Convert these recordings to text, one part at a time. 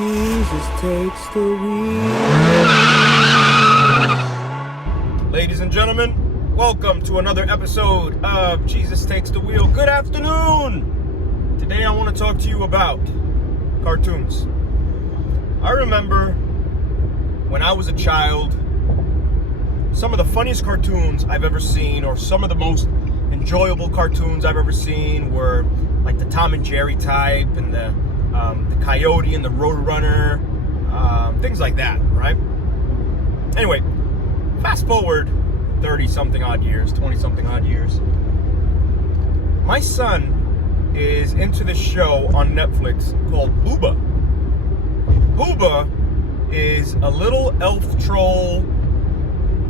Jesus takes the wheel. Ladies and gentlemen, welcome to another episode of Jesus Takes the Wheel. Good afternoon! Today I want to talk to you about cartoons. I remember when I was a child, some of the funniest cartoons I've ever seen, or some of the most enjoyable cartoons I've ever seen, were like the Tom and Jerry type, and the Coyote and the Roadrunner, things like that, right? Anyway, fast forward 30-something odd years, 20-something odd years. My son is into this show on Netflix called Booba. Booba is a little elf troll,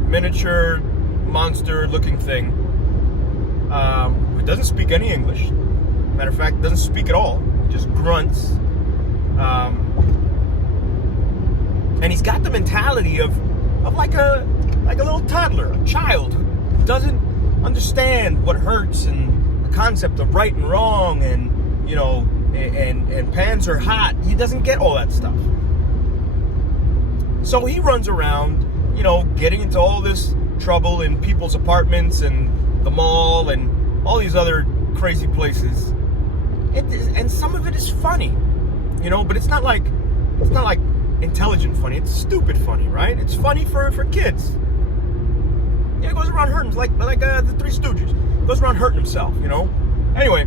miniature monster looking thing. It doesn't speak any English. Matter of fact, doesn't speak at all. He just grunts. And he's got the mentality of like a little toddler, a child who doesn't understand what hurts and the concept of right and wrong, and and pans are hot. He doesn't get all that stuff. So he runs around, getting into all this trouble in people's apartments and the mall and all these other crazy places. And some of it is funny, but it's not like intelligent funny. It's stupid funny, right? It's funny for kids. Yeah, he goes around hurting like the Three Stooges. Goes around hurting himself, Anyway,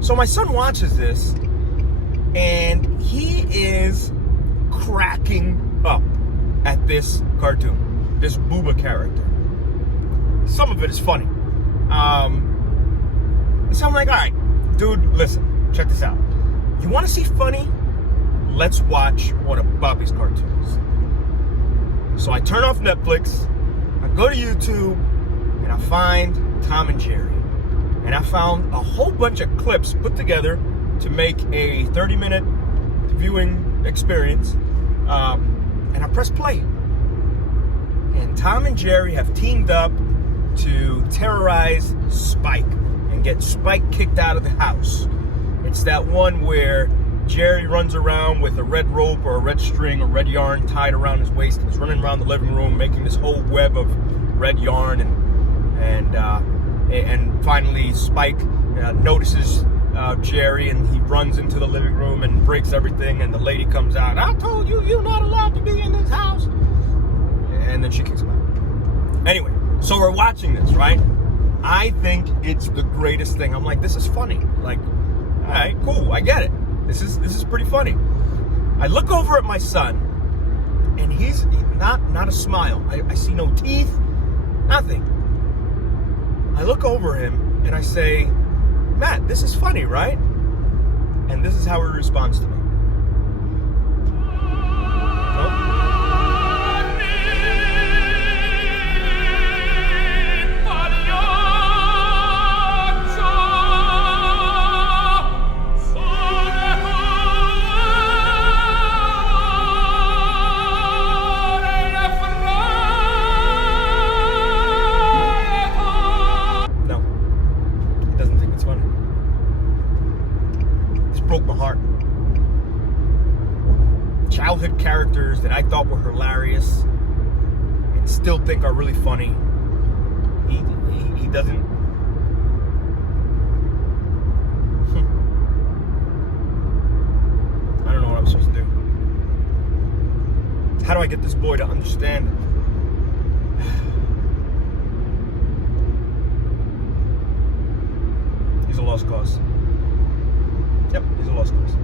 so my son watches this, and he is cracking up at this cartoon, this Booba character. Some of it is funny. So I'm like, all right, dude, listen, check this out. You want to see funny? Let's watch one of Bobby's cartoons. So I turn off Netflix, I go to YouTube, and I find Tom and Jerry. And I found a whole bunch of clips put together to make a 30-minute viewing experience. And I press play. And Tom and Jerry have teamed up to terrorize Spike and get Spike kicked out of the house. It's that one where Jerry runs around with a red rope or a red string or red yarn tied around his waist, and he's running around the living room making this whole web of red yarn, and finally Spike notices Jerry, and he runs into the living room and breaks everything, and the lady comes out. I told you, you're not allowed to be in this house. And then she kicks him out. Anyway, so we're watching this, right? I think it's the greatest thing. I'm like, this is funny. Like, all right, cool, I get it. This is pretty funny. I look over at my son, and he's not a smile. I see no teeth, nothing. I look over him and I say, Matt, this is funny, right? And this is how he responds to me. Nope. Broke my heart. Childhood characters that I thought were hilarious and still think are really funny. He doesn't. I don't know what I'm supposed to do. How do I get this boy to understand it? He's a lost cause. Yep, he's a lost cause.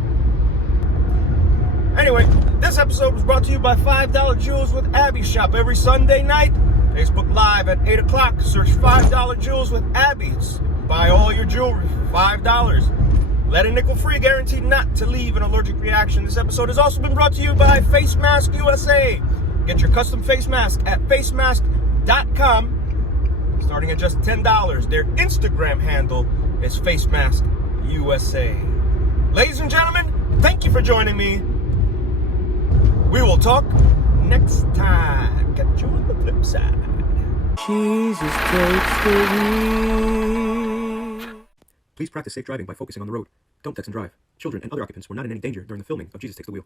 Anyway, this episode was brought to you by $5 Jewels with Abby. Shop every Sunday night. Facebook Live at 8 o'clock. Search $5 Jewels with Abby. Buy all your jewelry for $5. Let a nickel free, guaranteed not to leave an allergic reaction. This episode has also been brought to you by Face Mask USA. Get your custom face mask at facemask.com, starting at just $10. Their Instagram handle is Face Mask USA. Ladies and gentlemen, thank you for joining me. We will talk next time. Catch you on the flip side. Jesus takes the wheel. Please practice safe driving by focusing on the road. Don't text and drive. Children and other occupants were not in any danger during the filming of Jesus Takes the Wheel.